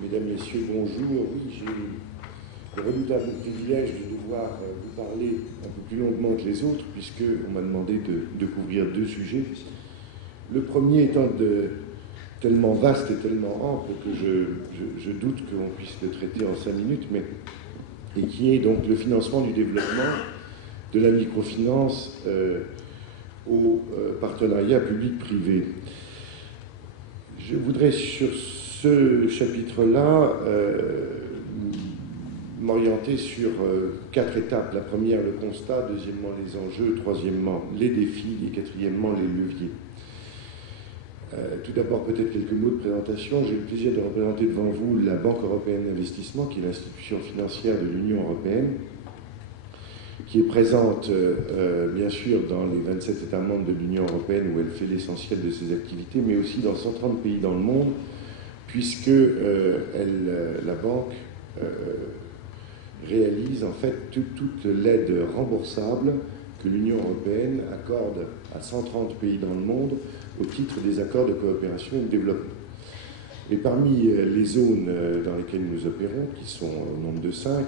Mesdames, Messieurs, bonjour. Oui, j'ai le redoutable privilège de devoir vous parler un peu plus longuement que les autres, puisqu'on m'a demandé de couvrir deux sujets. Le premier étant tellement vaste et tellement ample que je doute qu'on puisse le traiter en 5 minutes, et qui est donc le financement du développement de la microfinance au partenariat public-privé. Je voudrais sur ce chapitre-là m'orienter sur 4 étapes. La première, le constat, deuxièmement, les enjeux, troisièmement, les défis, et quatrièmement, les leviers. Tout d'abord, peut-être quelques mots de présentation. J'ai le plaisir de représenter devant vous la Banque européenne d'investissement, qui est l'institution financière de l'Union européenne, qui est présente, bien sûr, dans les 27 États membres de l'Union européenne, où elle fait l'essentiel de ses activités, mais aussi dans 130 pays dans le monde, puisque la banque réalise en fait toute l'aide remboursable que l'Union européenne accorde à 130 pays dans le monde au titre des accords de coopération et de développement. Et parmi les zones dans lesquelles nous opérons, qui sont au nombre de 5,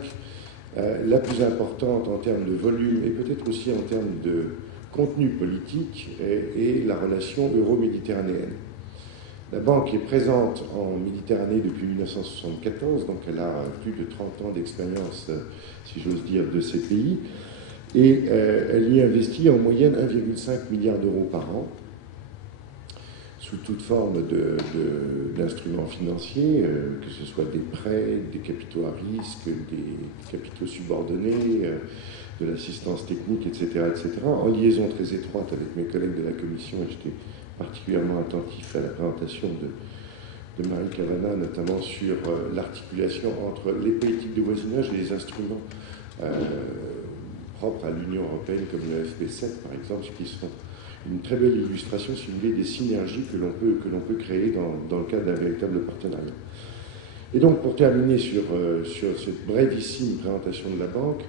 la plus importante en termes de volume et peut-être aussi en termes de contenu politique est la relation euro-méditerranéenne. La banque est présente en Méditerranée depuis 1974, donc elle a plus de 30 ans d'expérience, si j'ose dire, de ces pays, et elle y investit en moyenne 1,5 milliard d'euros par an, sous toute forme d'instruments financiers, que ce soit des prêts, des capitaux à risque, des capitaux subordonnés, de l'assistance technique, etc., etc., en liaison très étroite avec mes collègues de la Commission, et j'étais particulièrement attentif à la présentation de Marie Cavana, notamment sur l'articulation entre les politiques de voisinage et les instruments propres à l'Union européenne, comme le FP7, par exemple, qui sont une très belle illustration, si vous voulez, des synergies que l'on peut créer dans le cadre d'un véritable partenariat. Et donc, pour terminer sur cette brévissime présentation de la banque,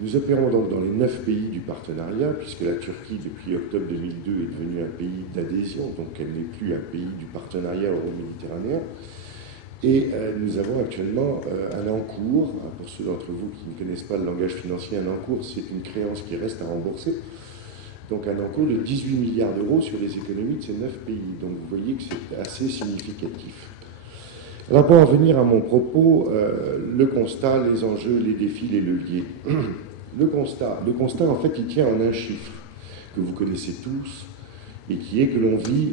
nous opérons donc dans les 9 pays du partenariat, puisque la Turquie, depuis octobre 2002, est devenue un pays d'adhésion, donc elle n'est plus un pays du partenariat euro-méditerranéen. Et nous avons actuellement un encours, pour ceux d'entre vous qui ne connaissent pas le langage financier, un encours, c'est une créance qui reste à rembourser, donc un encours de 18 milliards d'euros sur les économies de ces 9 pays. Donc vous voyez que c'est assez significatif. Alors pour en venir à mon propos, le constat, les enjeux, les défis, les leviers. Le constat, en fait, il tient en un chiffre que vous connaissez tous et qui est que l'on vit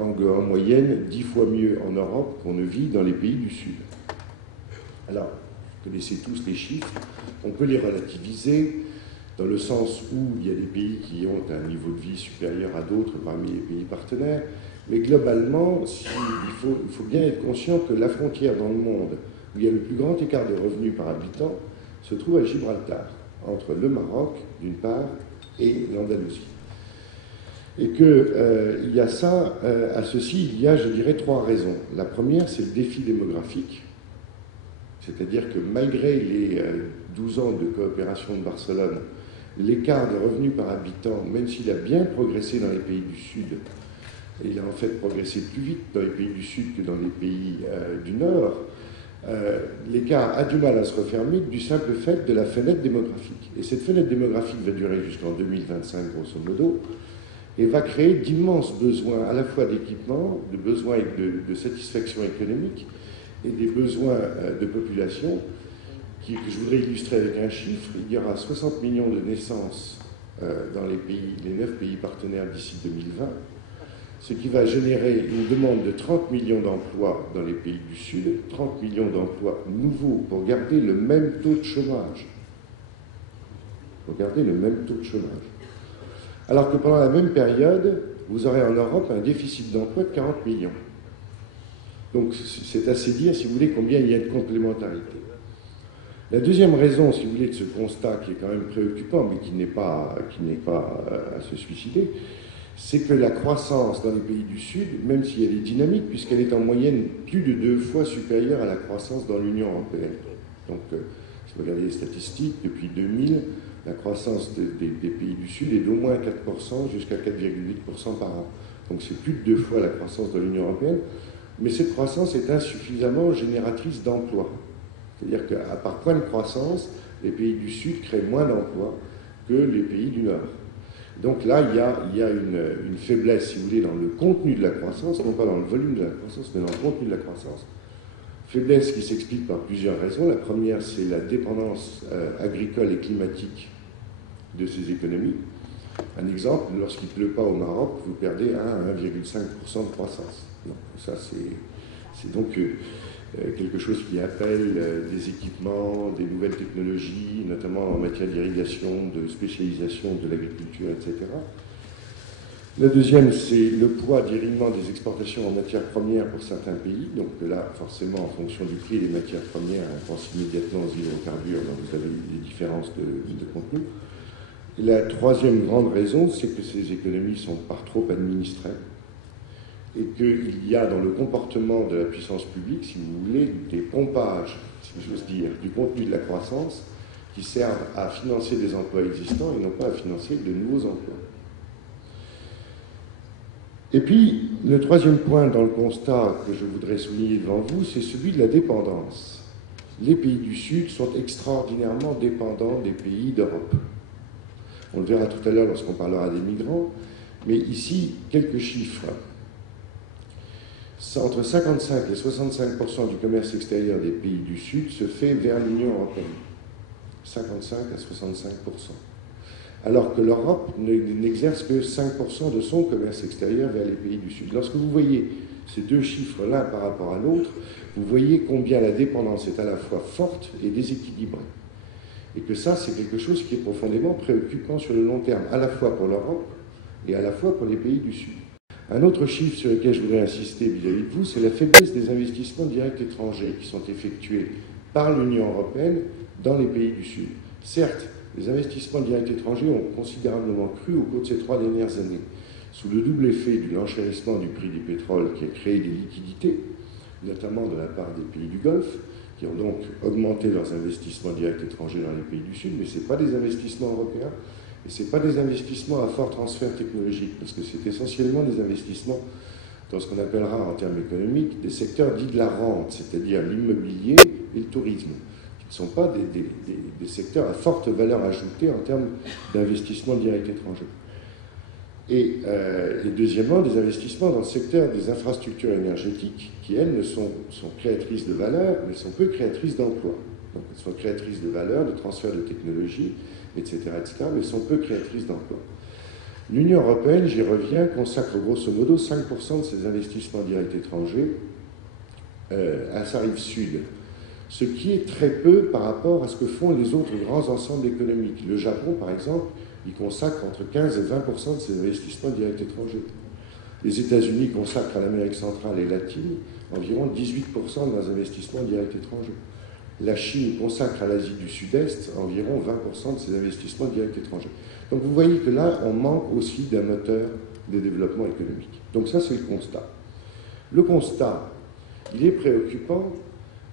en moyenne 10 fois mieux en Europe qu'on ne vit dans les pays du Sud. Alors, vous connaissez tous les chiffres, on peut les relativiser dans le sens où il y a des pays qui ont un niveau de vie supérieur à d'autres parmi les pays partenaires, mais globalement, il faut bien être conscient que la frontière dans le monde où il y a le plus grand écart de revenus par habitant se trouve à Gibraltar, entre le Maroc, d'une part, et l'Andalousie. Et qu'il y a ça, à ceci, il y a, je dirais, 3 raisons. La première, c'est le défi démographique. C'est-à-dire que malgré les 12 ans de coopération de Barcelone, l'écart de revenus par habitant, même s'il a bien progressé dans les pays du Sud, et il a en fait progressé plus vite dans les pays du Sud que dans les pays du Nord, l'écart a du mal à se refermer du simple fait de la fenêtre démographique. Et cette fenêtre démographique va durer jusqu'en 2025, grosso modo, et va créer d'immenses besoins, à la fois d'équipement, de besoins de satisfaction économique, et des besoins de population, que je voudrais illustrer avec un chiffre. Il y aura 60 millions de naissances dans les 9 pays partenaires d'ici 2020, ce qui va générer une demande de 30 millions d'emplois dans les pays du Sud, 30 millions d'emplois nouveaux pour garder le même taux de chômage. Alors que pendant la même période, vous aurez en Europe un déficit d'emploi de 40 millions. Donc c'est assez dire, si vous voulez, combien il y a de complémentarité. La deuxième raison, si vous voulez, de ce constat qui est quand même préoccupant, mais qui n'est pas à se suicider, c'est que la croissance dans les pays du Sud, même si elle est dynamique, puisqu'elle est en moyenne plus de 2 fois supérieure à la croissance dans l'Union européenne. Donc, si vous regardez les statistiques, depuis 2000, la croissance des pays du Sud est d'au moins 4% jusqu'à 4,8% par an. Donc c'est plus de 2 fois la croissance de l'Union européenne. mais cette croissance est insuffisamment génératrice d'emplois. C'est-à-dire qu'à part point de croissance, les pays du Sud créent moins d'emplois que les pays du Nord. Donc là, il y a une faiblesse, si vous voulez, dans le contenu de la croissance, non pas dans le volume de la croissance, mais dans le contenu de la croissance. Faiblesse qui s'explique par plusieurs raisons. La première, c'est la dépendance agricole et climatique de ces économies. Un exemple, lorsqu'il ne pleut pas au Maroc, vous perdez 1 à 1,5% de croissance. Donc, ça, c'est donc quelque chose qui appelle des équipements, des nouvelles technologies, notamment en matière d'irrigation, de spécialisation de l'agriculture, etc. La deuxième, c'est le poids d'irriguement des exportations en matières premières pour certains pays. Donc là, forcément, en fonction du prix des matières premières, on pense immédiatement aux hydrocarbures, donc vous avez des différences de contenu. Et la troisième grande raison, c'est que ces économies sont par trop administrées et qu'il y a dans le comportement de la puissance publique, si vous voulez, des pompages, si j'ose dire, du contenu de la croissance qui servent à financer des emplois existants et non pas à financer de nouveaux emplois. Et puis, le troisième point dans le constat que je voudrais souligner devant vous, c'est celui de la dépendance. Les pays du Sud sont extraordinairement dépendants des pays d'Europe. On le verra tout à l'heure lorsqu'on parlera des migrants, mais ici, quelques chiffres. Entre 55 et 65% du commerce extérieur des pays du Sud se fait vers l'Union européenne. 55 à 65%. Alors que l'Europe n'exerce que 5% de son commerce extérieur vers les pays du Sud. Lorsque vous voyez ces deux chiffres l'un par rapport à l'autre, vous voyez combien la dépendance est à la fois forte et déséquilibrée. Et que ça, c'est quelque chose qui est profondément préoccupant sur le long terme, à la fois pour l'Europe et à la fois pour les pays du Sud. Un autre chiffre sur lequel je voudrais insister vis-à-vis de vous, c'est la faiblesse des investissements directs étrangers qui sont effectués par l'Union européenne dans les pays du Sud. Certes, les investissements directs étrangers ont considérablement cru au cours de ces 3 dernières années, sous le double effet de l'enchérissement du prix du pétrole qui a créé des liquidités, notamment de la part des pays du Golfe, qui ont donc augmenté leurs investissements directs étrangers dans les pays du Sud, mais ce n'est pas des investissements européens, et ce n'est pas des investissements à fort transfert technologique, parce que c'est essentiellement des investissements dans ce qu'on appellera en termes économiques des secteurs dits de la rente, c'est-à-dire l'immobilier et le tourisme, qui ne sont pas des secteurs à forte valeur ajoutée en termes d'investissement direct étranger. Et deuxièmement, des investissements dans le secteur des infrastructures énergétiques qui, elles, sont créatrices de valeur, mais sont peu créatrices d'emplois. Donc, elles sont créatrices de valeur, de transfert de technologie, etc., mais sont peu créatrices d'emplois. L'Union européenne, j'y reviens, consacre grosso modo 5% de ses investissements directs étrangers à sa rive sud, ce qui est très peu par rapport à ce que font les autres grands ensembles économiques. Le Japon, par exemple, il consacre entre 15 et 20% de ses investissements directs étrangers. Les États-Unis consacrent à l'Amérique centrale et latine environ 18% de leurs investissements directs étrangers. La Chine consacre à l'Asie du Sud-Est environ 20% de ses investissements directs étrangers. Donc vous voyez que là, on manque aussi d'un moteur de développement économique. Donc ça, c'est le constat. Le constat, il est préoccupant,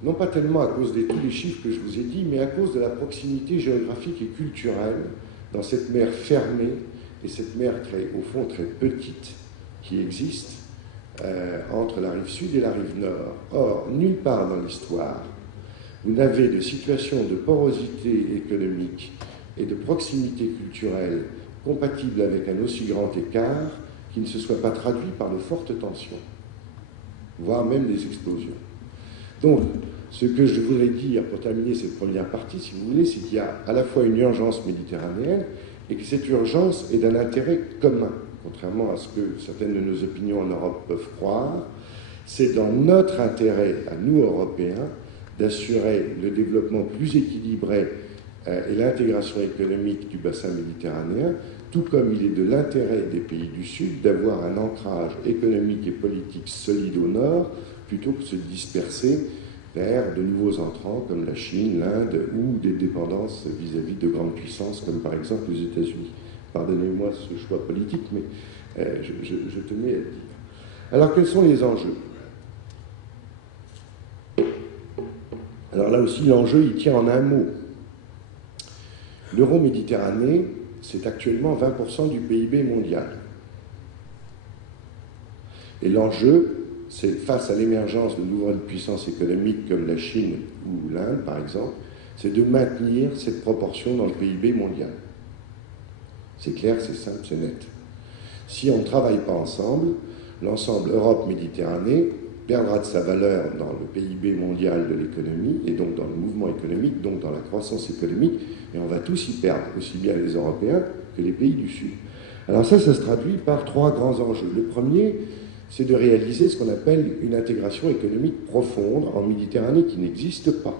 non pas tellement à cause de tous les chiffres que je vous ai dit, mais à cause de la proximité géographique et culturelle dans cette mer fermée et cette mer, au fond, très petite qui existe entre la rive sud et la rive nord. Or, nulle part dans l'histoire, vous n'avez de situation de porosité économique et de proximité culturelle compatible avec un aussi grand écart qui ne se soit pas traduit par de fortes tensions, voire même des explosions. Donc, ce que je voudrais dire pour terminer cette première partie, si vous voulez, c'est qu'il y a à la fois une urgence méditerranéenne et que cette urgence est d'un intérêt commun, contrairement à ce que certaines de nos opinions en Europe peuvent croire. C'est dans notre intérêt, à nous Européens, d'assurer le développement plus équilibré et l'intégration économique du bassin méditerranéen, tout comme il est de l'intérêt des pays du Sud d'avoir un ancrage économique et politique solide au nord, plutôt que de se disperser vers de nouveaux entrants comme la Chine, l'Inde ou des dépendances vis-à-vis de grandes puissances comme par exemple les États-Unis. Pardonnez-moi ce choix politique, mais je tenais à le dire. Alors quels sont les enjeux ? Alors là aussi, l'enjeu, il tient en un mot. L'euro-Méditerranée, c'est actuellement 20% du PIB mondial. Et l'enjeu, c'est face à l'émergence de nouvelles puissances économiques comme la Chine ou l'Inde, par exemple, c'est de maintenir cette proportion dans le PIB mondial. C'est clair, c'est simple, c'est net. Si on ne travaille pas ensemble, l'ensemble Europe-Méditerranée perdra de sa valeur dans le PIB mondial de l'économie, et donc dans le mouvement économique, donc dans la croissance économique, et on va tous y perdre, aussi bien les Européens que les pays du Sud. Alors ça se traduit par trois grands enjeux. Le premier, c'est de réaliser ce qu'on appelle une intégration économique profonde en Méditerranée qui n'existe pas.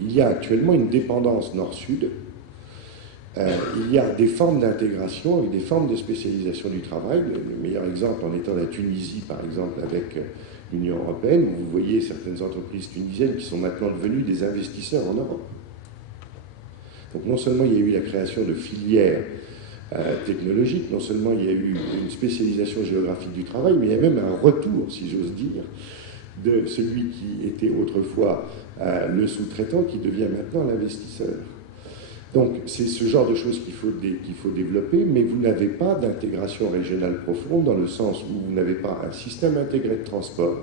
Il y a actuellement une dépendance nord-sud. Il y a des formes d'intégration avec des formes de spécialisation du travail. Le meilleur exemple en étant la Tunisie, par exemple, avec l'Union européenne, où vous voyez certaines entreprises tunisiennes qui sont maintenant devenues des investisseurs en Europe. Donc non seulement il y a eu la création de filières technologiques, non seulement il y a eu une spécialisation géographique du travail, mais il y a même un retour, si j'ose dire, de celui qui était autrefois le sous-traitant qui devient maintenant l'investisseur. Donc c'est ce genre de choses qu'il faut développer, mais vous n'avez pas d'intégration régionale profonde dans le sens où vous n'avez pas un système intégré de transport,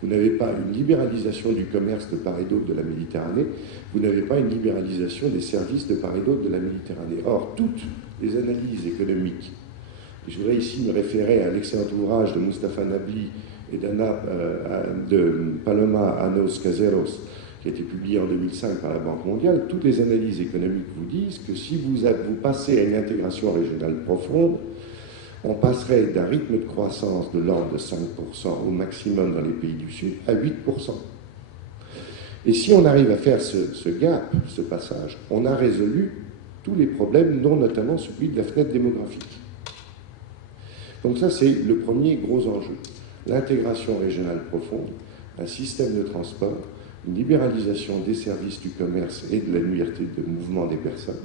vous n'avez pas une libéralisation du commerce de part et d'autre de la Méditerranée, vous n'avez pas une libéralisation des services de part et d'autre de la Méditerranée. Or, toutes les analyses économiques, et je voudrais ici me référer à l'excellent ouvrage de Mustafa Nabli et de Paloma Anos Caseros, qui a été publié en 2005 par la Banque mondiale, toutes les analyses économiques vous disent que si vous passez à une intégration régionale profonde, on passerait d'un rythme de croissance de l'ordre de 5% au maximum dans les pays du Sud à 8%. Et si on arrive à faire ce gap, ce passage, on a résolu tous les problèmes, dont notamment celui de la fenêtre démographique. Donc ça, c'est le premier gros enjeu. L'intégration régionale profonde, un système de transport, une libéralisation des services du commerce et de la liberté de mouvement des personnes,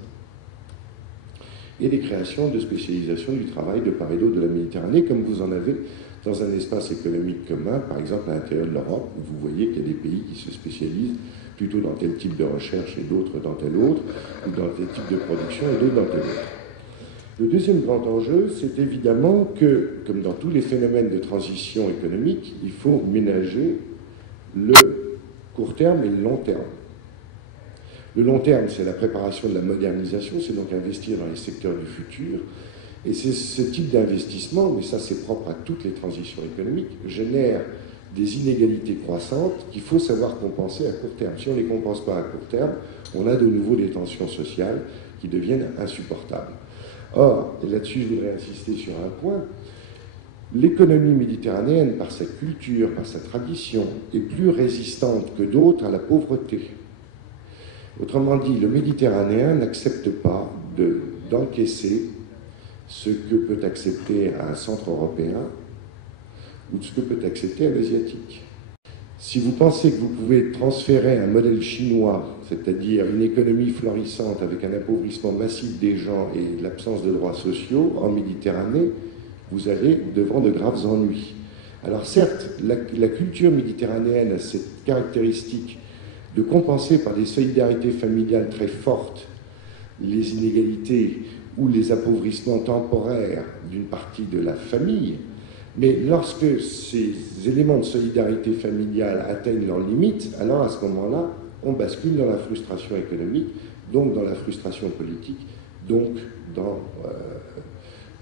et des créations de spécialisation du travail de part et d'autre de la Méditerranée, comme vous en avez dans un espace économique commun, par exemple à l'intérieur de l'Europe, où vous voyez qu'il y a des pays qui se spécialisent plutôt dans tel type de recherche et d'autres dans tel autre, ou dans tel type de production et d'autres dans tel autre. Le deuxième grand enjeu, c'est évidemment que, comme dans tous les phénomènes de transition économique, il faut ménager le court terme et le long terme. Le long terme, c'est la préparation de la modernisation, c'est donc investir dans les secteurs du futur. Et c'est ce type d'investissement, mais ça c'est propre à toutes les transitions économiques, génère des inégalités croissantes qu'il faut savoir compenser à court terme. Si on ne les compense pas à court terme, on a de nouveau des tensions sociales qui deviennent insupportables. Or, et là-dessus je voudrais insister sur un point, l'économie méditerranéenne, par sa culture, par sa tradition, est plus résistante que d'autres à la pauvreté. Autrement dit, le Méditerranéen n'accepte pas d'encaisser ce que peut accepter un centre européen ou ce que peut accepter un asiatique. Si vous pensez que vous pouvez transférer un modèle chinois, c'est-à-dire une économie florissante avec un appauvrissement massif des gens et l'absence de droits sociaux en Méditerranée, vous allez devant de graves ennuis. Alors certes, la culture méditerranéenne a cette caractéristique de compenser par des solidarités familiales très fortes les inégalités ou les appauvrissements temporaires d'une partie de la famille, mais lorsque ces éléments de solidarité familiale atteignent leurs limites, alors à ce moment-là, on bascule dans la frustration économique, donc dans la frustration politique, donc dans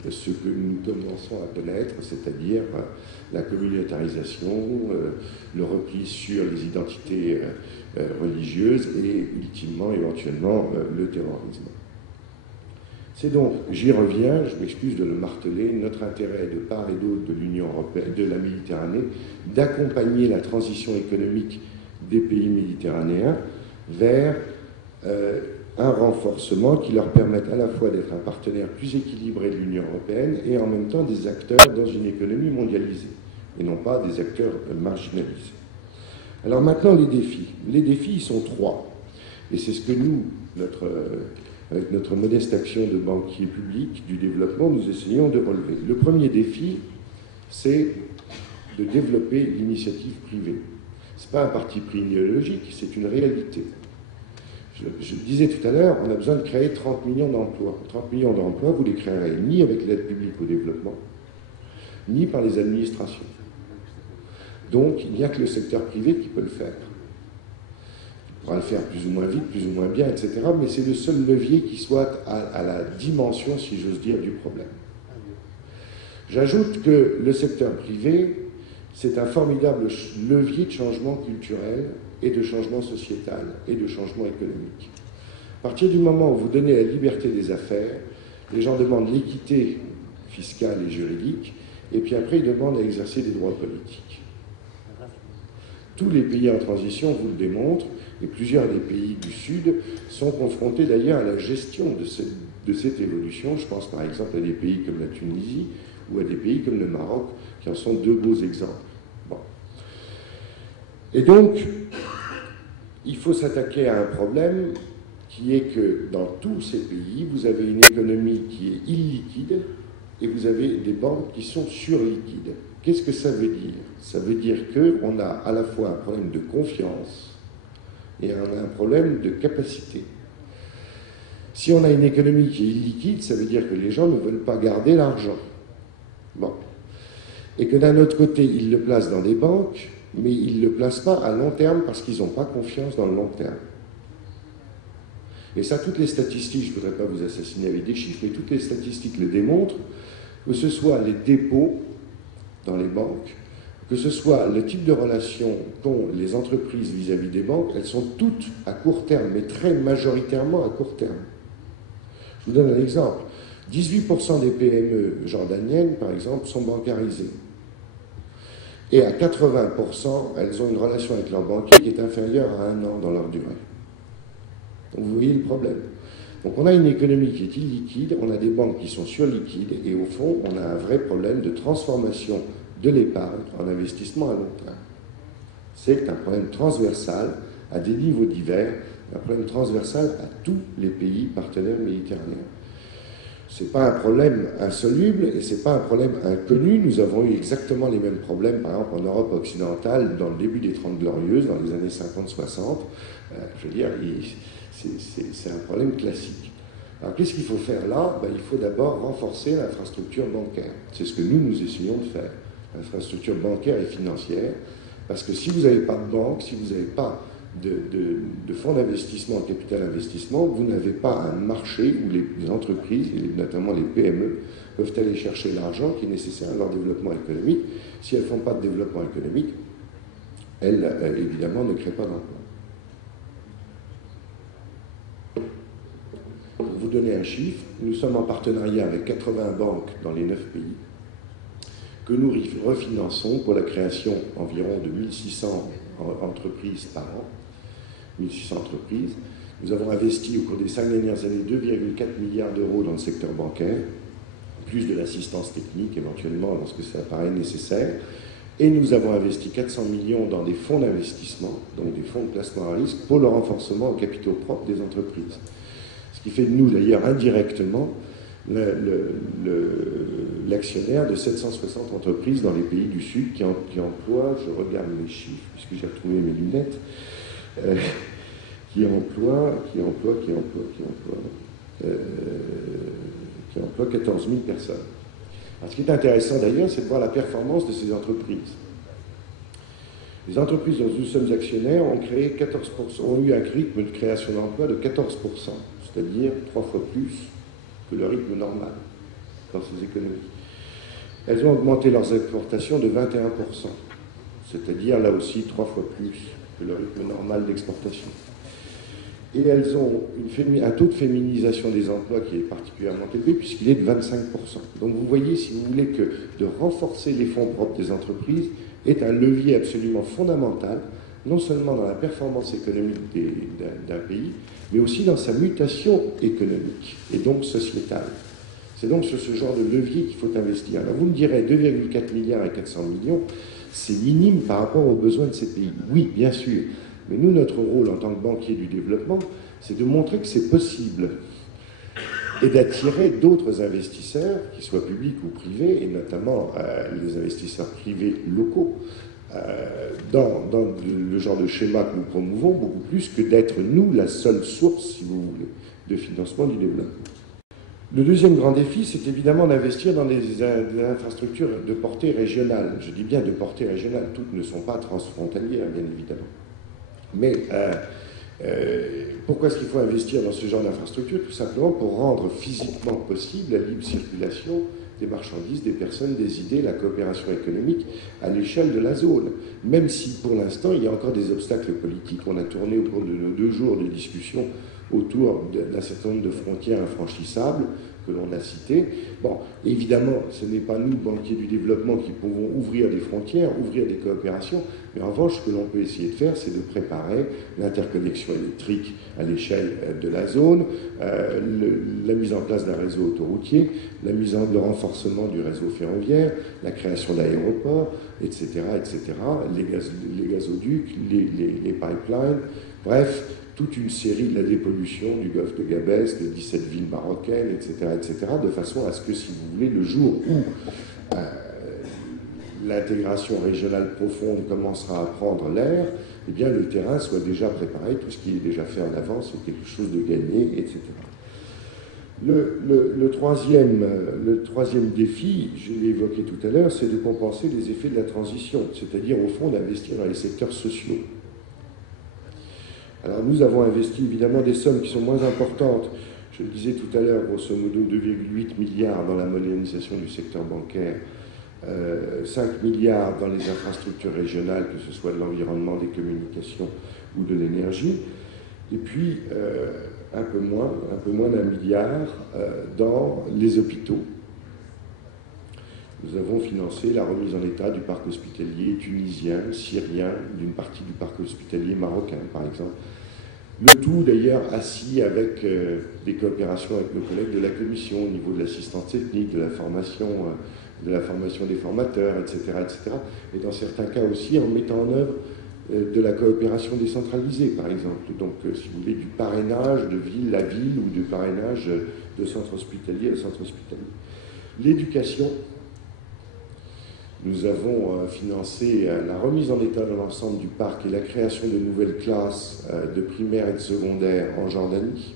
ce que nous commençons à connaître, c'est-à-dire la communautarisation, le repli sur les identités religieuses et ultimement, éventuellement, le terrorisme. C'est donc, j'y reviens, je m'excuse de le marteler, notre intérêt de part et d'autre de l'Union européenne, de la Méditerranée, d'accompagner la transition économique des pays méditerranéens vers un renforcement qui leur permette à la fois d'être un partenaire plus équilibré de l'Union européenne et en même temps des acteurs dans une économie mondialisée, et non pas des acteurs marginalisés. Alors maintenant, les défis. Les défis, ils sont trois. Et c'est ce que nous, avec notre modeste action de banquier public du développement, nous essayons de relever. Le premier défi, c'est de développer l'initiative privée. Ce n'est pas un parti pris idéologique, c'est une réalité. Je le disais tout à l'heure, on a besoin de créer 30 millions d'emplois. 30 millions d'emplois, vous les créerez ni avec l'aide publique au développement, ni par les administrations. Donc, il n'y a que le secteur privé qui peut le faire. Il pourra le faire plus ou moins vite, plus ou moins bien, etc. Mais c'est le seul levier qui soit à la dimension, si j'ose dire, du problème. J'ajoute que le secteur privé, c'est un formidable levier de changement culturel et de changement sociétal et de changement économique. À partir du moment où vous donnez la liberté des affaires, les gens demandent l'équité fiscale et juridique, et puis après ils demandent à exercer des droits politiques. Tous les pays en transition vous le démontrent, et plusieurs des pays du Sud sont confrontés d'ailleurs à la gestion de cette évolution. Je pense par exemple à des pays comme la Tunisie ou à des pays comme le Maroc, qui en sont deux beaux exemples. Bon. Et donc, il faut s'attaquer à un problème qui est que dans tous ces pays, vous avez une économie qui est illiquide et vous avez des banques qui sont surliquides. Qu'est-ce que ça veut dire? Ça veut dire qu'on a à la fois un problème de confiance et on a un problème de capacité. Si on a une économie qui est illiquide, ça veut dire que les gens ne veulent pas garder l'argent. Bon. Et que d'un autre côté, ils le placent dans des banques, mais ils ne le placent pas à long terme parce qu'ils n'ont pas confiance dans le long terme. Et ça, toutes les statistiques, je ne voudrais pas vous assassiner avec des chiffres, mais toutes les statistiques le démontrent, que ce soit les dépôts dans les banques, que ce soit le type de relation qu'ont les entreprises vis-à-vis des banques, elles sont toutes à court terme, mais très majoritairement à court terme. Je vous donne un exemple. 18% des PME jordaniennes, par exemple, sont bancarisées. Et à 80%, elles ont une relation avec leur banquier qui est inférieure à 1 an dans leur durée. Donc vous voyez le problème. Donc on a une économie qui est illiquide, on a des banques qui sont surliquides, et au fond, on a un vrai problème de transformation de l'épargne en investissement à long terme. C'est un problème transversal à des niveaux divers, un problème transversal à tous les pays partenaires méditerranéens. Ce n'est pas un problème insoluble et ce n'est pas un problème inconnu. Nous avons eu exactement les mêmes problèmes, par exemple, en Europe occidentale, dans le début des 30 Glorieuses, dans les années 50-60. Je veux dire, c'est un problème classique. Alors, qu'est-ce qu'il faut faire là? Il faut d'abord renforcer l'infrastructure bancaire. C'est ce que nous essayons de faire. L'infrastructure bancaire et financière. Parce que si vous n'avez pas de banque, si vous n'avez pas de fonds d'investissement, de capital investissement, vous n'avez pas un marché où les entreprises, et notamment les PME, peuvent aller chercher l'argent qui est nécessaire à leur développement économique. Si elles ne font pas de développement économique, elles, évidemment, ne créent pas d'emploi. Pour vous donner un chiffre, nous sommes en partenariat avec 80 banques dans les 9 pays, que nous refinançons pour la création environ de 1600 entreprises par an. 1600 entreprises. Nous avons investi au cours des 5 dernières années 2,4 milliards d'euros dans le secteur bancaire, plus de l'assistance technique éventuellement lorsque ça paraît nécessaire. Et nous avons investi 400 millions dans des fonds d'investissement, donc des fonds de placement à risque, pour le renforcement aux capitaux propres des entreprises. Ce qui fait de nous d'ailleurs indirectement l'actionnaire de 760 entreprises dans les pays du Sud qui emploient, je regarde les chiffres puisque j'ai retrouvé mes lunettes, qui emploie 14 000 personnes. Alors, ce qui est intéressant d'ailleurs, c'est de voir la performance de ces entreprises. Les entreprises dont nous sommes actionnaires ont eu un rythme de création d'emplois de 14%, c'est-à-dire 3 fois plus que le rythme normal dans ces économies. Elles ont augmenté leurs exportations de 21%, c'est-à-dire là aussi 3 fois plus que le rythme normal d'exportation. Et elles ont un taux de féminisation des emplois qui est particulièrement élevé puisqu'il est de 25%. Donc vous voyez, si vous voulez, que de renforcer les fonds propres des entreprises est un levier absolument fondamental, non seulement dans la performance économique d'un pays, mais aussi dans sa mutation économique et donc sociétale. C'est donc sur ce genre de levier qu'il faut investir. Alors vous me direz 2,4 milliards et 400 millions, c'est minime par rapport aux besoins de ces pays. Oui, bien sûr. Mais nous, notre rôle en tant que banquier du développement, c'est de montrer que c'est possible et d'attirer d'autres investisseurs, qu'ils soient publics ou privés, et notamment les investisseurs privés locaux, dans le genre de schéma que nous promouvons, beaucoup plus que d'être, nous, la seule source, si vous voulez, de financement du développement. Le deuxième grand défi, c'est évidemment d'investir dans des infrastructures de portée régionale. Je dis bien de portée régionale, toutes ne sont pas transfrontalières, bien évidemment. Mais pourquoi est-ce qu'il faut investir dans ce genre d'infrastructure? Tout simplement pour rendre physiquement possible la libre circulation des marchandises, des personnes, des idées, la coopération économique à l'échelle de la zone. Même si pour l'instant il y a encore des obstacles politiques, on a tourné au cours de nos 2 jours de discussion autour d'un certain nombre de frontières infranchissables que l'on a citées. Bon, évidemment, ce n'est pas nous, banquiers du développement, qui pouvons ouvrir des frontières, ouvrir des coopérations, mais en revanche, ce que l'on peut essayer de faire, c'est de préparer l'interconnexion électrique à l'échelle de la zone, la mise en place d'un réseau autoroutier, le renforcement du réseau ferroviaire, la création d'aéroports, etc., etc., les gazoducs, les pipelines, bref, toute une série de la dépollution du golfe de Gabès, de 17 villes marocaines, etc., etc., de façon à ce que, si vous voulez, le jour où l'intégration régionale profonde commencera à prendre l'air, eh bien, le terrain soit déjà préparé, tout ce qui est déjà fait en avance, c'est quelque chose de gagné, etc. Le troisième défi, je l'ai évoqué tout à l'heure, c'est de compenser les effets de la transition, c'est-à-dire, au fond, d'investir dans les secteurs sociaux. Alors nous avons investi évidemment des sommes qui sont moins importantes. Je le disais tout à l'heure, grosso modo 2,8 milliards dans la modernisation du secteur bancaire, 5 milliards dans les infrastructures régionales, que ce soit de l'environnement, des communications ou de l'énergie, et puis un peu moins d'1 milliard dans les hôpitaux. Nous avons financé la remise en état du parc hospitalier tunisien, syrien, d'une partie du parc hospitalier marocain, par exemple. Le tout, d'ailleurs, assis avec des coopérations avec nos collègues de la Commission au niveau de l'assistance technique, de la formation des formateurs, etc., etc. Et dans certains cas aussi en mettant en œuvre de la coopération décentralisée, par exemple. Donc, si vous voulez, du parrainage de ville à ville ou du parrainage de centre hospitalier à centre hospitalier. L'éducation. Nous avons financé la remise en état de l'ensemble du parc et la création de nouvelles classes de primaire et de secondaire en Jordanie,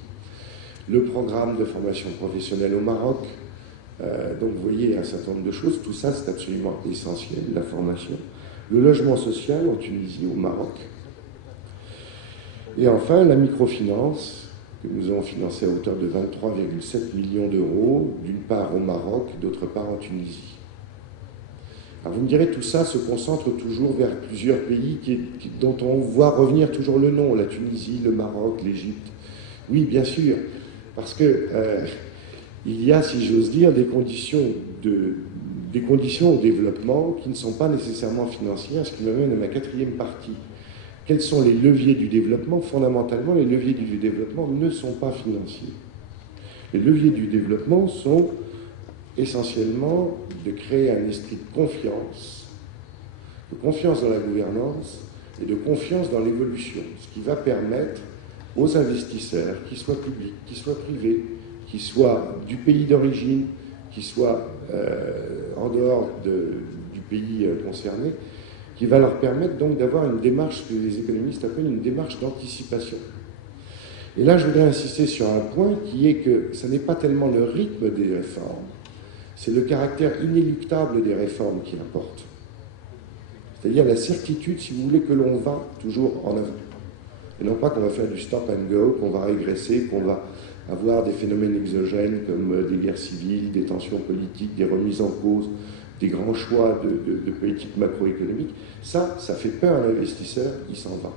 le programme de formation professionnelle au Maroc. Donc vous voyez un certain nombre de choses, tout ça c'est absolument essentiel, la formation. Le logement social en Tunisie, au Maroc. Et enfin la microfinance, que nous avons financée à hauteur de 23,7 millions d'euros, d'une part au Maroc, d'autre part en Tunisie. Alors vous me direz, tout ça se concentre toujours vers plusieurs pays dont on voit revenir toujours le nom, la Tunisie, le Maroc, l'Égypte. Oui, bien sûr, parce que il y a, si j'ose dire, des conditions au développement qui ne sont pas nécessairement financières, ce qui m'amène à ma 4e partie. Quels sont les leviers du développement? Fondamentalement, les leviers du développement ne sont pas financiers. Les leviers du développement sont essentiellement de créer un esprit de confiance dans la gouvernance et de confiance dans l'évolution, ce qui va permettre aux investisseurs, qu'ils soient publics, qu'ils soient privés, qu'ils soient du pays d'origine, qu'ils soient en dehors du pays concerné, qui va leur permettre donc d'avoir une démarche que les économistes appellent une démarche d'anticipation. Et là, je voudrais insister sur un point qui est que ce n'est pas tellement le rythme des réformes, c'est le caractère inéluctable des réformes qui importe. C'est-à-dire la certitude, si vous voulez, que l'on va toujours en avant. Et non pas qu'on va faire du stop and go, qu'on va régresser, qu'on va avoir des phénomènes exogènes comme des guerres civiles, des tensions politiques, des remises en cause, des grands choix de politique macroéconomique. Ça fait peur à l'investisseur, il s'en va.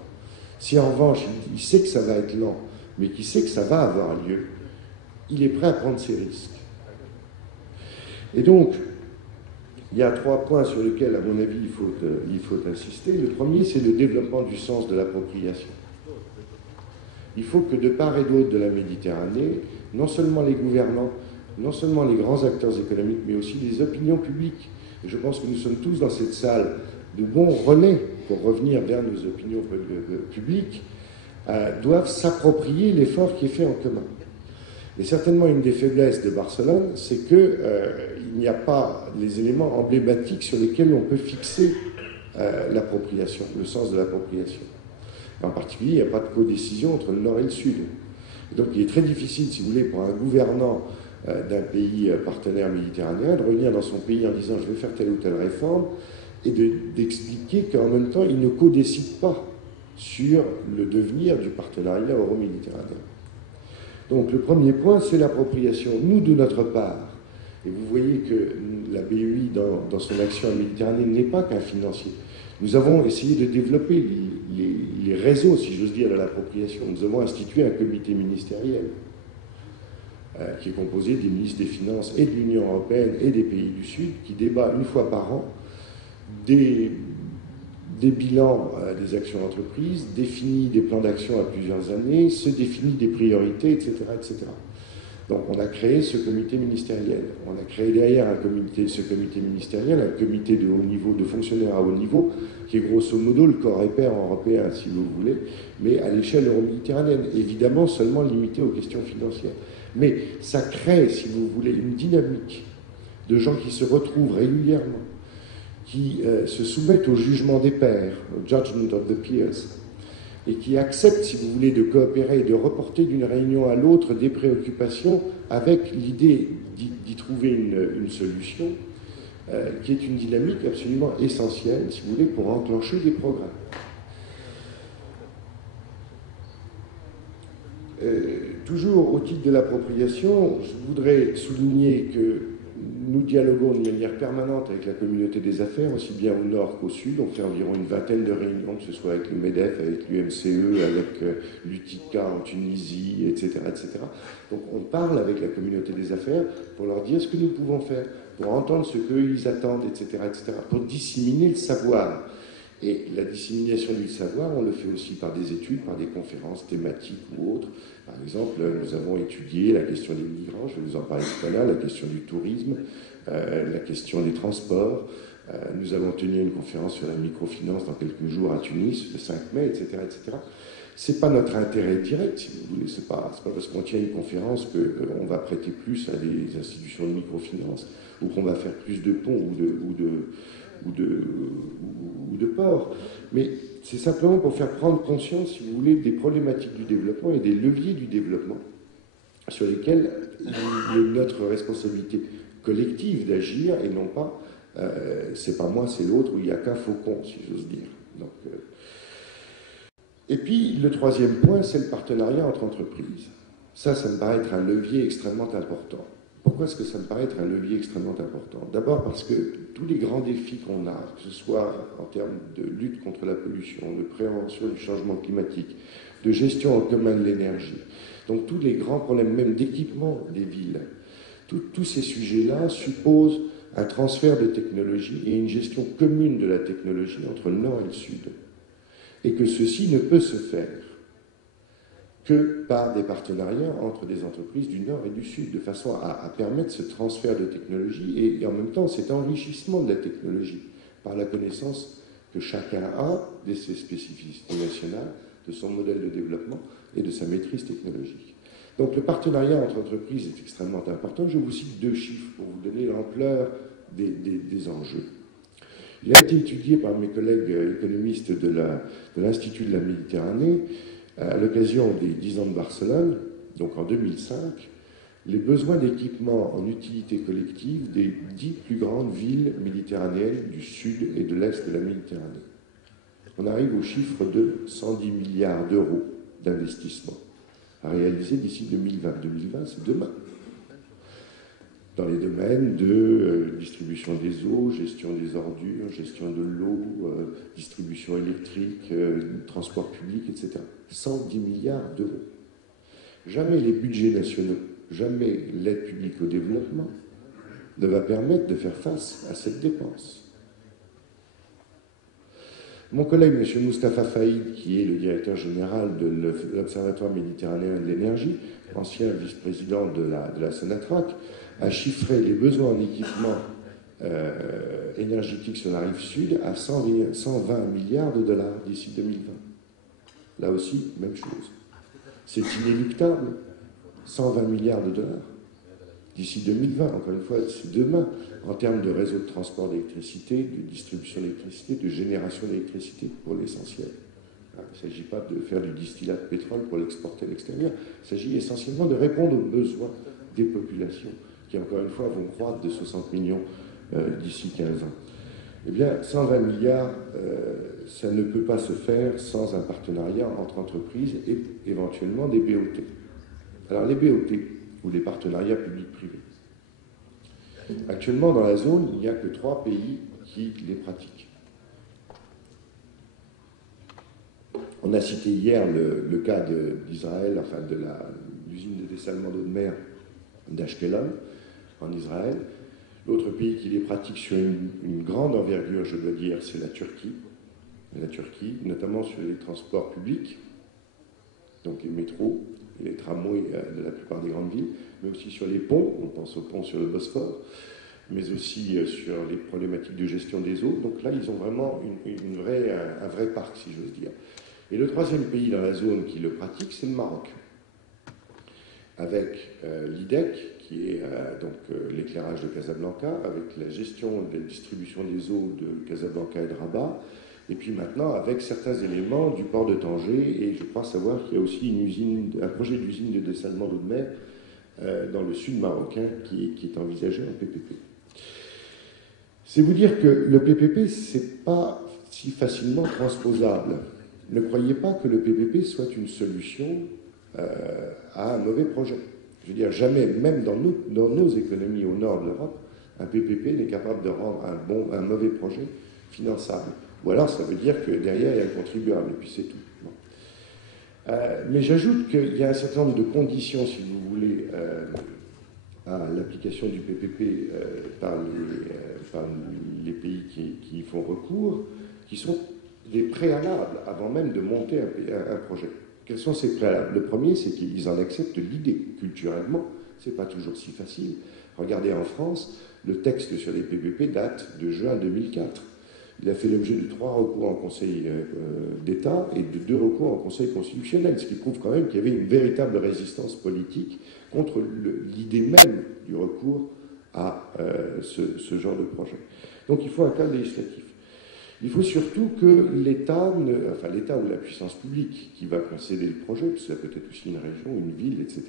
Si en revanche, il sait que ça va être lent, mais qu'il sait que ça va avoir lieu, il est prêt à prendre ses risques. Et donc, il y a 3 points sur lesquels, à mon avis, il faut insister. Le premier, c'est le développement du sens de l'appropriation. Il faut que de part et d'autre de la Méditerranée, non seulement les gouvernants, non seulement les grands acteurs économiques, mais aussi les opinions publiques, et je pense que nous sommes tous dans cette salle de bons relais pour revenir vers nos opinions publiques, doivent s'approprier l'effort qui est fait en commun. Et certainement, une des faiblesses de Barcelone, c'est qu'il n'y a pas les éléments emblématiques sur lesquels on peut fixer l'appropriation, le sens de l'appropriation. En particulier, il n'y a pas de codécision entre le Nord et le Sud. Et donc, il est très difficile, si vous voulez, pour un gouvernant d'un pays partenaire méditerranéen, de revenir dans son pays en disant je vais faire telle ou telle réforme, et d'expliquer qu'en même temps, il ne co-décide pas sur le devenir du partenariat euro-méditerranéen. Donc le premier point, c'est l'appropriation. Nous, de notre part, et vous voyez que la BEI, dans son action en Méditerranée, n'est pas qu'un financier. Nous avons essayé de développer les réseaux, si j'ose dire, de l'appropriation. Nous avons institué un comité ministériel qui est composé des ministres des Finances et de l'Union européenne et des pays du Sud, qui débat une fois par an des bilans des actions d'entreprise, définit des plans d'action à plusieurs années, se définit des priorités, etc., etc. Donc on a créé ce comité ministériel. On a créé derrière ce comité ministériel, un comité de haut niveau, de fonctionnaires à haut niveau, qui est grosso modo le COREPER européen, si vous voulez, mais à l'échelle euro-méditerranéenne, évidemment seulement limité aux questions financières. Mais ça crée, si vous voulez, une dynamique de gens qui se retrouvent régulièrement, qui se soumettent au jugement des pairs, au judgment of the peers, et qui acceptent, si vous voulez, de coopérer et de reporter d'une réunion à l'autre des préoccupations avec l'idée d'y trouver une solution, qui est une dynamique absolument essentielle, si vous voulez, pour enclencher des progrès. Toujours au titre de l'appropriation, je voudrais souligner que nous dialoguons de manière permanente avec la communauté des affaires, aussi bien au nord qu'au sud. On fait environ une vingtaine de réunions, que ce soit avec le MEDEF, avec l'UMCE, avec l'UTICA en Tunisie, etc., etc. Donc on parle avec la communauté des affaires pour leur dire ce que nous pouvons faire, pour entendre ce qu'ils attendent, etc., etc., pour disséminer le savoir. Et la dissémination du savoir, on le fait aussi par des études, par des conférences thématiques ou autres. Par exemple, nous avons étudié la question des migrants, je vais vous en parler tout à l'heure, la question du tourisme, la question des transports. Nous allons tenir une conférence sur la microfinance dans quelques jours à Tunis, le 5 mai, etc., etc. C'est pas notre intérêt direct, si vous voulez. C'est pas parce qu'on tient une conférence qu'on va prêter plus à des institutions de microfinance ou qu'on va faire plus de ponts ou de ports. Mais c'est simplement pour faire prendre conscience, si vous voulez, des problématiques du développement et des leviers du développement sur lesquels il est notre responsabilité collective d'agir et non pas c'est pas moi, c'est l'autre, où il n'y a qu'un faucon, si j'ose dire. Donc, et puis, le troisième point, c'est le partenariat entre entreprises. Ça me paraît être un levier extrêmement important. Pourquoi est-ce que ça me paraît être un levier extrêmement important? D'abord parce que tous les grands défis qu'on a, que ce soit en termes de lutte contre la pollution, de prévention du changement climatique, de gestion en commun de l'énergie, donc tous les grands problèmes même d'équipement des villes, tous ces sujets-là supposent un transfert de technologie et une gestion commune de la technologie entre le Nord et le Sud. Et que ceci ne peut se faire que par des partenariats entre des entreprises du Nord et du Sud, de façon à permettre ce transfert de technologie et en même temps cet enrichissement de la technologie par la connaissance que chacun a de ses spécificités nationales, de son modèle de développement et de sa maîtrise technologique. Donc le partenariat entre entreprises est extrêmement important. Je vous cite 2 chiffres pour vous donner l'ampleur des enjeux. Il a été étudié par mes collègues économistes de l'Institut de la Méditerranée à l'occasion des 10 ans de Barcelone, donc en 2005, les besoins d'équipement en utilité collective des 10 plus grandes villes méditerranéennes du sud et de l'est de la Méditerranée. On arrive au chiffre de 110 milliards d'euros d'investissement à réaliser d'ici 2020. 2020, c'est demain. Dans les domaines de distribution des eaux, gestion des ordures, gestion de l'eau, distribution électrique, transport public, etc. 110 milliards d'euros. Jamais les budgets nationaux, jamais l'aide publique au développement ne va permettre de faire face à cette dépense. Mon collègue, M. Moustapha Faïd, qui est le directeur général de l'Observatoire méditerranéen de l'énergie, ancien vice-président de la Sonatrach, a chiffré les besoins en équipement énergétique sur la rive sud à 120 milliards de dollars d'ici 2020. Là aussi, même chose. C'est inéluctable. 120 milliards de dollars d'ici 2020. Encore une fois, c'est demain, en termes de réseau de transport d'électricité, de distribution d'électricité, de génération d'électricité, pour l'essentiel. Il ne s'agit pas de faire du distillat de pétrole pour l'exporter à l'extérieur. Il s'agit essentiellement de répondre aux besoins dépopulation qui, encore une fois, vont croître de 60 millions d'ici 15 ans. Eh bien, 120 milliards, ça ne peut pas se faire sans un partenariat entre entreprises et éventuellement des BOT. Alors, les BOT, ou les partenariats publics-privés, actuellement, dans la zone, il n'y a que 3 pays qui les pratiquent. On a cité hier le cas d'Israël, enfin de l'usine de dessalement d'eau de mer d'Ashkelon, en Israël. L'autre pays qui les pratique sur une grande envergure, je dois dire, c'est la Turquie. La Turquie, notamment sur les transports publics, donc les métros et les tramways de la plupart des grandes villes, mais aussi sur les ponts, on pense aux ponts sur le Bosphore, mais aussi sur les problématiques de gestion des eaux. Donc là, ils ont vraiment un vrai parc, si j'ose dire. Et le troisième pays dans la zone qui le pratique, c'est le Maroc, avec l'IDEC, qui est l'éclairage de Casablanca, avec la gestion de la distribution des eaux de Casablanca et de Rabat, et puis maintenant avec certains éléments du port de Tanger, et je crois savoir qu'il y a aussi un projet d'usine de dessalement d'eau de mer dans le sud marocain qui est envisagé en PPP. C'est vous dire que le PPP, c'est pas si facilement transposable. Ne croyez pas que le PPP soit une solution à un mauvais projet. Je veux dire, jamais, même dans nos économies au nord de l'Europe, un PPP n'est capable de rendre un mauvais projet finançable. Ou alors, ça veut dire que derrière, il y a un contribuable, et puis c'est tout. Bon. Mais j'ajoute qu'il y a un certain nombre de conditions, si vous voulez, à l'application du PPP par les pays qui y font recours, qui sont des préalables avant même de monter un projet. Quels sont ces préalables? Le premier, c'est qu'ils en acceptent l'idée. Culturellement, c'est pas toujours si facile. Regardez en France, le texte sur les PPP date de juin 2004. Il a fait l'objet de 3 recours en Conseil d'État et de 2 recours en Conseil constitutionnel, ce qui prouve quand même qu'il y avait une véritable résistance politique contre l'idée même du recours à ce genre de projet. Donc il faut un cadre législatif. Il faut surtout que l'État ou la puissance publique qui va concéder le projet, parce que ça peut être aussi une région, une ville, etc.,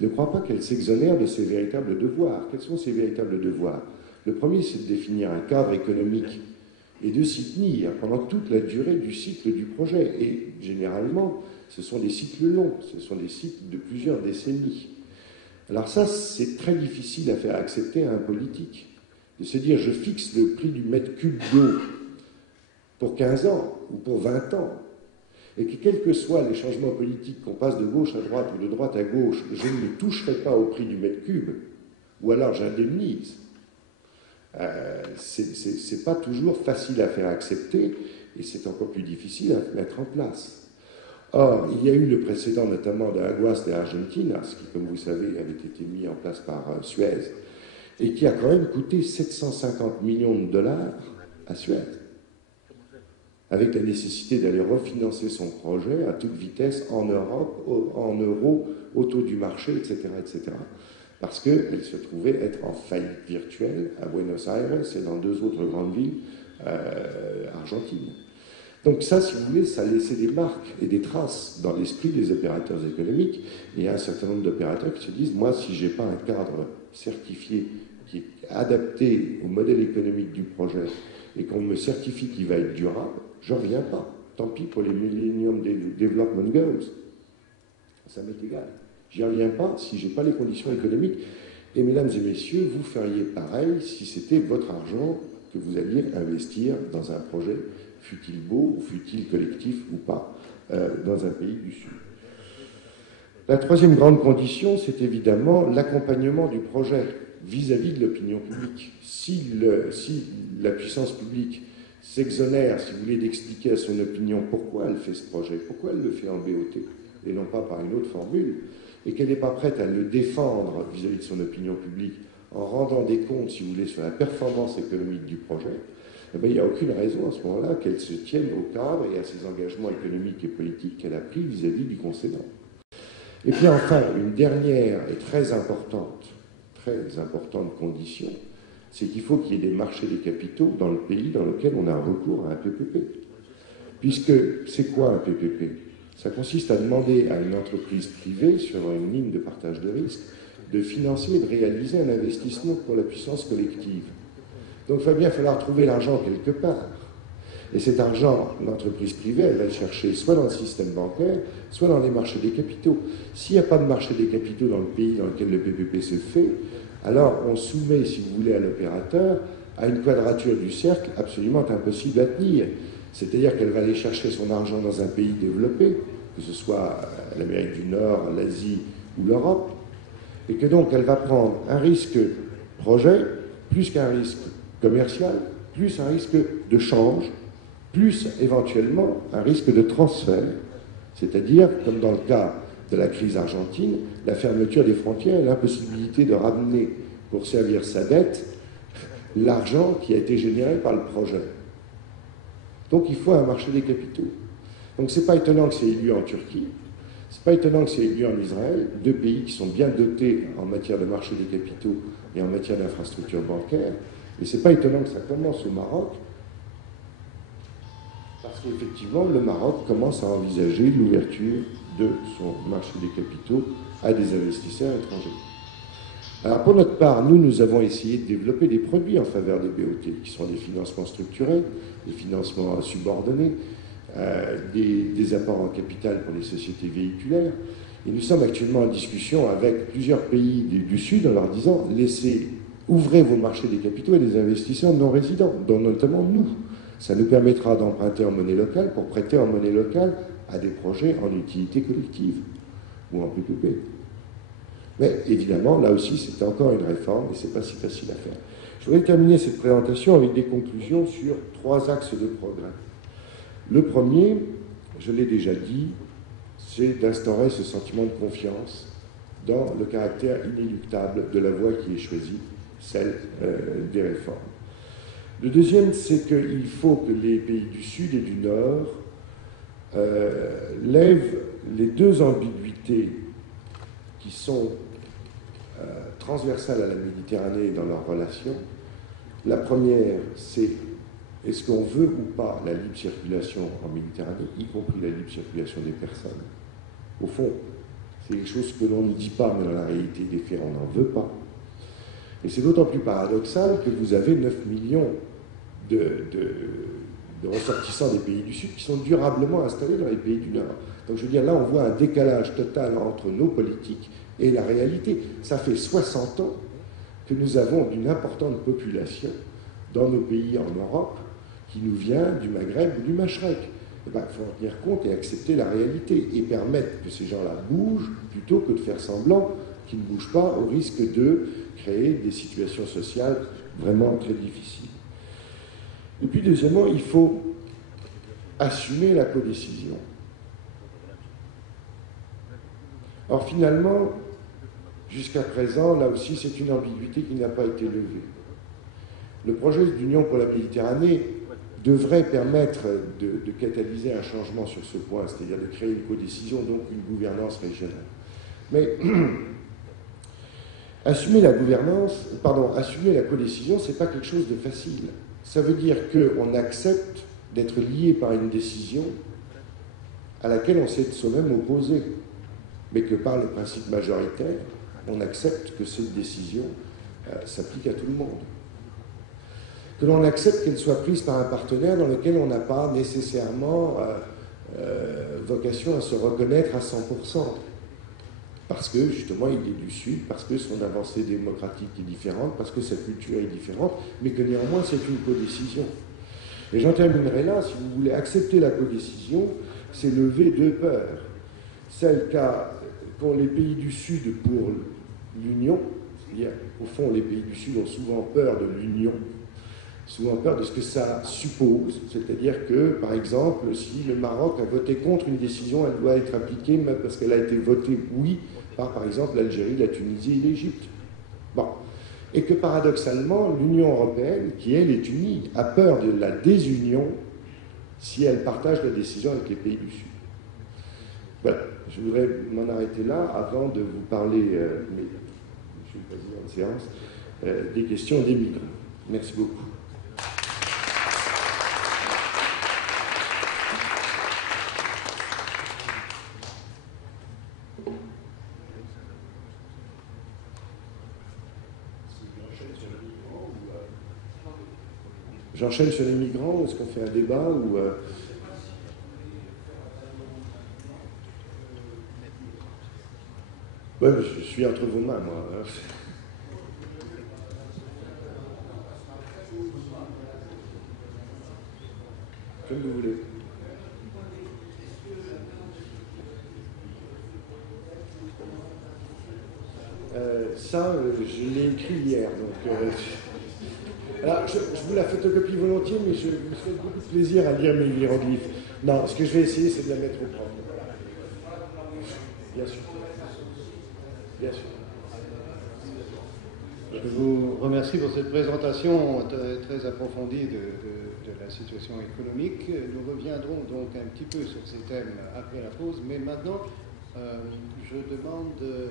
ne croit pas qu'elle s'exonère de ses véritables devoirs. Quels sont ses véritables devoirs? Le premier, c'est de définir un cadre économique et de s'y tenir pendant toute la durée du cycle du projet. Et généralement, ce sont des cycles longs, ce sont des cycles de plusieurs décennies. Alors ça, c'est très difficile à faire accepter à un politique. De se dire, je fixe le prix du mètre cube d'eau pour 15 ans ou pour 20 ans, et que quels que soient les changements politiques, qu'on passe de gauche à droite ou de droite à gauche, je ne toucherai pas au prix du mètre cube, ou alors j'indemnise. C'est pas toujours facile à faire accepter, et c'est encore plus difficile à mettre en place. Or, il y a eu le précédent notamment de Aguas de Argentina, ce qui, comme vous savez, avait été mis en place par Suez, et qui a quand même coûté 750 millions de dollars à Suez, avec la nécessité d'aller refinancer son projet à toute vitesse en Europe, en euros, au taux du marché, etc., parce qu'elle se trouvait être en faillite virtuelle à Buenos Aires et dans 2 autres grandes villes argentines. Donc ça, si vous voulez, ça a laissé des marques et des traces dans l'esprit des opérateurs économiques. Et il y a un certain nombre d'opérateurs qui se disent, moi, si je n'ai pas un cadre certifié qui est adapté au modèle économique du projet et qu'on me certifie qu'il va être durable, je n'en reviens pas. Tant pis pour les Millennium Development Goals. Ça m'est égal. J'y reviens pas si je n'ai pas les conditions économiques. Et mesdames et messieurs, vous feriez pareil si c'était votre argent que vous alliez investir dans un projet, fût-il beau, fût-il collectif ou pas, dans un pays du Sud. La troisième grande condition, c'est évidemment l'accompagnement du projet vis-à-vis de l'opinion publique. Si la puissance publique s'exonère, si vous voulez, d'expliquer à son opinion pourquoi elle fait ce projet, pourquoi elle le fait en BOT, et non pas par une autre formule, et qu'elle n'est pas prête à le défendre vis-à-vis de son opinion publique en rendant des comptes, si vous voulez, sur la performance économique du projet, eh bien, il n'y a aucune raison à ce moment-là qu'elle se tienne au cadre et à ses engagements économiques et politiques qu'elle a pris vis-à-vis du concédant. Et puis enfin, une dernière et très importante condition, c'est qu'il faut qu'il y ait des marchés des capitaux dans le pays dans lequel on a recours à un PPP. Puisque c'est quoi un PPP? Ça consiste à demander à une entreprise privée, sur une ligne de partage de risque, de financer et de réaliser un investissement pour la puissance collective. Donc il va bien falloir trouver l'argent quelque part. Et cet argent, l'entreprise privée, elle va le chercher soit dans le système bancaire, soit dans les marchés des capitaux. S'il n'y a pas de marché des capitaux dans le pays dans lequel le PPP se fait, alors on soumet, si vous voulez, à l'opérateur à une quadrature du cercle absolument impossible à tenir. C'est-à-dire qu'elle va aller chercher son argent dans un pays développé, que ce soit l'Amérique du Nord, l'Asie ou l'Europe, et que donc elle va prendre un risque projet, plus qu'un risque commercial, plus un risque de change, plus éventuellement un risque de transfert, c'est-à-dire, comme dans le cas de la crise argentine, la fermeture des frontières et l'impossibilité de ramener pour servir sa dette l'argent qui a été généré par le projet. Donc il faut un marché des capitaux. Donc c'est pas étonnant que c'est eu lieu en Turquie, c'est pas étonnant que c'est eu lieu en Israël, deux pays qui sont bien dotés en matière de marché des capitaux et en matière d'infrastructures bancaires, et c'est pas étonnant que ça commence au Maroc, parce qu'effectivement, le Maroc commence à envisager l'ouverture de son marché des capitaux à des investisseurs étrangers. Alors pour notre part, nous avons essayé de développer des produits en faveur des BOT, qui sont des financements structurés, des financements subordonnés, des apports en capital pour les sociétés véhiculaires. Et nous sommes actuellement en discussion avec plusieurs pays du Sud en leur disant « ouvrez vos marchés des capitaux à des investisseurs non résidents, dont notamment nous ». Ça nous permettra d'emprunter en monnaie locale pour prêter en monnaie locale à des projets en utilité collective ou en PPP. Mais évidemment, là aussi, c'est encore une réforme et ce n'est pas si facile à faire. Je voudrais terminer cette présentation avec des conclusions sur 3 axes de progrès. Le premier, je l'ai déjà dit, c'est d'instaurer ce sentiment de confiance dans le caractère inéluctable de la voie qui est choisie, celle des réformes. Le deuxième, c'est qu'il faut que les pays du Sud et du Nord lèvent les 2 ambiguïtés qui sont transversales à la Méditerranée et dans leurs relations. La première, c'est est-ce qu'on veut ou pas la libre circulation en Méditerranée, y compris la libre circulation des personnes. Au fond, c'est quelque chose que l'on ne dit pas, mais dans la réalité des faits, on n'en veut pas. Et c'est d'autant plus paradoxal que vous avez 9 millions de ressortissants des pays du Sud qui sont durablement installés dans les pays du Nord. Donc je veux dire, là, on voit un décalage total entre nos politiques et la réalité. Ça fait 60 ans que nous avons une importante population dans nos pays en Europe qui nous vient du Maghreb ou du Machrek. Il faut en tenir compte et accepter la réalité et permettre que ces gens-là bougent plutôt que de faire semblant qu'ils ne bougent pas au risque de créer des situations sociales vraiment très difficiles. Et puis, deuxièmement, il faut assumer la codécision. Or, finalement, jusqu'à présent, là aussi, c'est une ambiguïté qui n'a pas été levée. Le projet d'Union pour la Méditerranée devrait permettre de catalyser un changement sur ce point, c'est-à-dire de créer une codécision, donc une gouvernance régionale. Mais assumer la codécision, ce n'est pas quelque chose de facile. Ça veut dire qu'on accepte d'être lié par une décision à laquelle on s'est soi-même opposé, mais que par le principe majoritaire, on accepte que cette décision s'applique à tout le monde. Que l'on accepte qu'elle soit prise par un partenaire dans lequel on n'a pas nécessairement vocation à se reconnaître à 100%. Parce que, justement, il est du Sud, parce que son avancée démocratique est différente, parce que sa culture est différente, mais que néanmoins, c'est une codécision. Et j'en terminerai là. Si vous voulez accepter la codécision, c'est lever 2 peurs. Celle qu'ont les pays du Sud pour l'Union, c'est-à-dire, au fond, les pays du Sud ont souvent peur de l'Union, souvent peur de ce que ça suppose. C'est-à-dire que, par exemple, si le Maroc a voté contre une décision, elle doit être appliquée même parce qu'elle a été votée oui par exemple, l'Algérie, la Tunisie et l'Égypte. Bon. Et que, paradoxalement, l'Union européenne, qui, elle, est unie, a peur de la désunion si elle partage la décision avec les pays du Sud. Voilà. Je voudrais m'en arrêter là avant de vous parler, Monsieur le Président de séance, des questions des migrants. Merci beaucoup. J'enchaîne sur les migrants, est-ce qu'on fait un débat ou... Ouais, je suis entre vos mains, moi. Comme vous voulez. Ça, je l'ai écrit hier. Donc, alors, je vous la photocopie volontiers, mais je me fais beaucoup de plaisir à lire mes hiéroglyphes. Non, ce que je vais essayer, c'est de la mettre au propre. Bien sûr. Bien sûr. Je vous remercie pour cette présentation très approfondie de la situation économique. Nous reviendrons donc un petit peu sur ces thèmes après la pause, mais maintenant, je demande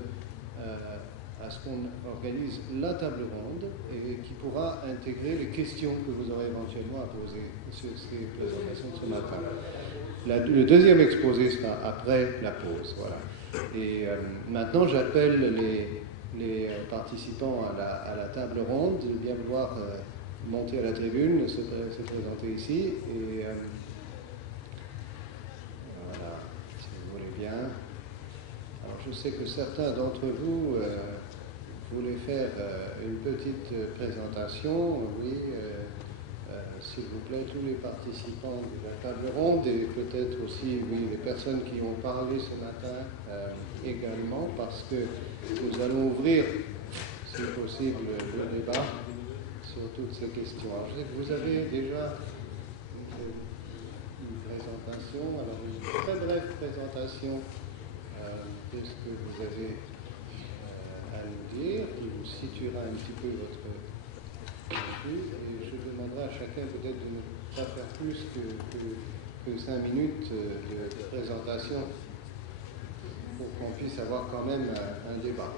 à ce qu'on organise la table ronde et qui pourra intégrer les questions que vous aurez éventuellement à poser sur ces présentations de ce matin. Le deuxième exposé sera après la pause. Voilà. Et maintenant, j'appelle les participants à la table ronde de bien vouloir monter à la tribune, se présenter ici. Et voilà, si vous voulez bien. Alors, je sais que certains d'entre vous voulaient faire une petite présentation. Oui, s'il vous plaît, tous les participants de la table ronde et peut-être aussi les personnes qui ont parlé ce matin également, parce que nous allons ouvrir, si possible, le débat sur toutes ces questions. Alors, je sais que vous avez déjà une présentation, alors une très brève présentation de ce que vous avez à nous dire, qui vous situera un petit peu votre et je demanderai à chacun peut-être de ne pas faire plus que 5 minutes de présentation pour qu'on puisse avoir quand même un débat.